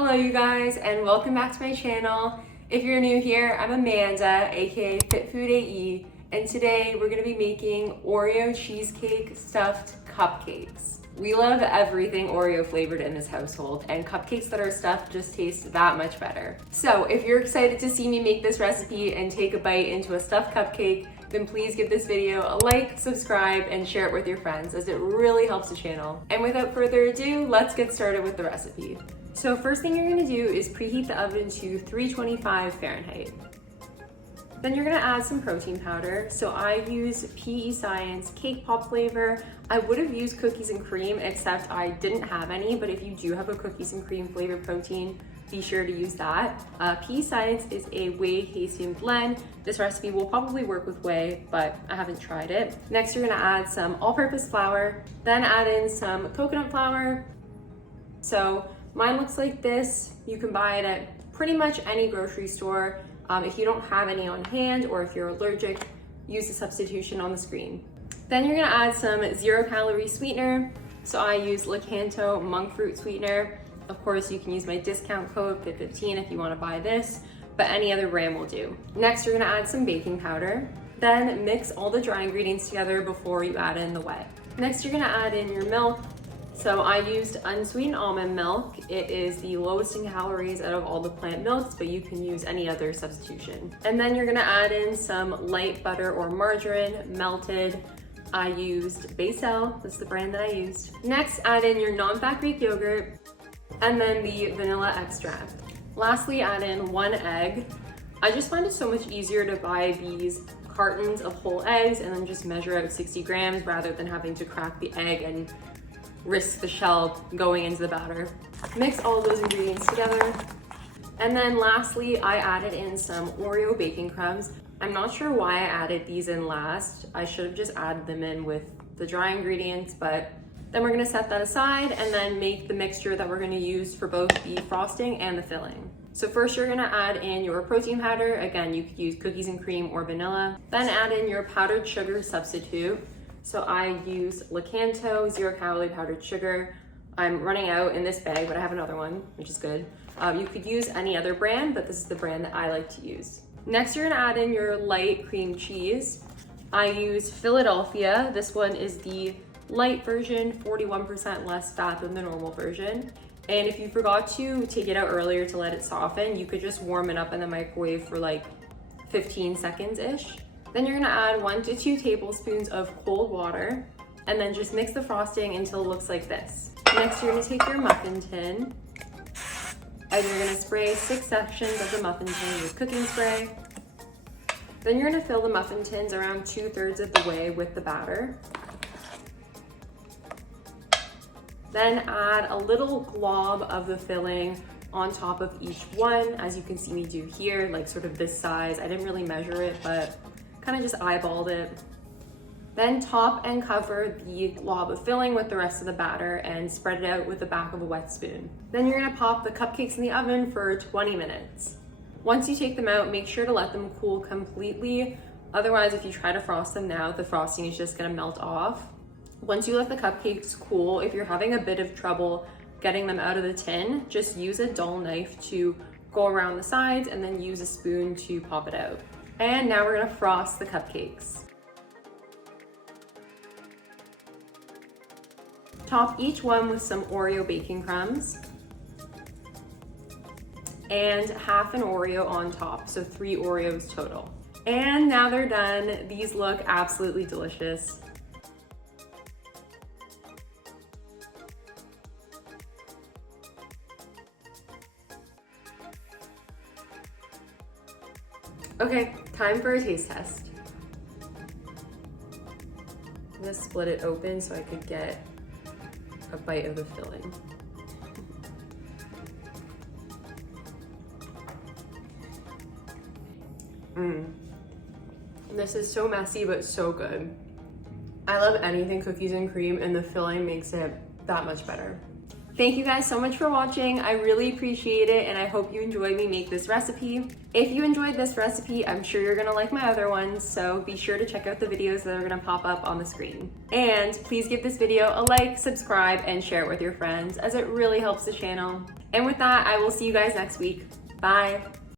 Hello you guys, and welcome back to my channel. If you're new here, I'm Amanda, aka Fit Food AE, and today we're gonna be making Oreo cheesecake stuffed cupcakes. We love everything Oreo flavored in this household, and cupcakes that are stuffed just taste that much better. So if you're excited to see me make this recipe and take a bite into a stuffed cupcake, then please give this video a like, subscribe, and share it with your friends, as it really helps the channel. And without further ado, let's get started with the recipe. So first thing you're gonna do is preheat the oven to 325 Fahrenheit. Then you're gonna add some protein powder. So I use PE Science Cake Pop flavor. I would have used cookies and cream, except I didn't have any, but if you do have a cookies and cream flavored protein, be sure to use that. PE Science is a whey casein blend. This recipe will probably work with whey, but I haven't tried it. Next, you're gonna add some all-purpose flour, then add in some coconut flour. So mine looks like this. You can buy it at pretty much any grocery store. If you don't have any on hand, or if you're allergic, use the substitution on the screen. Then you're gonna add some 0-calorie sweetener. So I use Lakanto monk fruit sweetener. Of course, you can use my discount code FIT15 if you wanna buy this, but any other brand will do. Next, you're gonna add some baking powder. Then mix all the dry ingredients together before you add in the whey. Next, you're gonna add in your milk. So I used unsweetened almond milk. It is the lowest in calories out of all the plant milks, but you can use any other substitution. And then you're gonna add in some light butter or margarine, melted. I used Basil, that's the brand that I used. Next, add in your non-fat Greek yogurt, and then the vanilla extract. Lastly, add in 1 egg. I just find it so much easier to buy these cartons of whole eggs and then just measure out 60 grams rather than having to crack the egg and risk the shell going into the batter. Mix all of those ingredients together. And then lastly, I added in some Oreo baking crumbs. I'm not sure why I added these in last. I should have just added them in with the dry ingredients, but then we're gonna set that aside and then make the mixture that we're gonna use for both the frosting and the filling. So first you're gonna add in your protein powder. Again, you could use cookies and cream or vanilla. Then add in your powdered sugar substitute. So I use Lakanto 0-calorie powdered sugar. I'm running out in this bag, but I have another one, which is good. You could use any other brand, but this is the brand that I like to use. Next, you're gonna add in your light cream cheese. I use Philadelphia. This one is the light version, 41% less fat than the normal version. And if you forgot to take it out earlier to let it soften, you could just warm it up in the microwave for like 15 seconds-ish. Then you're gonna add 1 to 2 tablespoons of cold water, and then just mix the frosting until it looks like this. Next, you're gonna take your muffin tin, and you're gonna spray 6 sections of the muffin tin with cooking spray. Then you're gonna fill the muffin tins around 2/3 of the way with the batter. Then add a little glob of the filling on top of each one, as you can see me do here, like sort of this size. I didn't really measure it, but kind of just eyeballed it. Then top and cover the glob of filling with the rest of the batter and spread it out with the back of a wet spoon. Then you're gonna pop the cupcakes in the oven for 20 minutes. Once you take them out, make sure to let them cool completely. Otherwise, if you try to frost them now, the frosting is just gonna melt off. Once you let the cupcakes cool, if you're having a bit of trouble getting them out of the tin, just use a dull knife to go around the sides and then use a spoon to pop it out. And now we're gonna frost the cupcakes. Top each one with some Oreo baking crumbs and half an Oreo on top, so 3 Oreos total. And now they're done. These look absolutely delicious. Okay, time for a taste test. I'm gonna split it open so I could get a bite of the filling. This is so messy, but so good. I love anything cookies and cream, and the filling makes it that much better. Thank you guys so much for watching. I really appreciate it, and I hope you enjoy me make this recipe. If you enjoyed this recipe, I'm sure you're gonna like my other ones, so be sure to check out the videos that are gonna pop up on the screen. And please give this video a like, subscribe, and share it with your friends, as it really helps the channel. And with that, I will see you guys next week. Bye.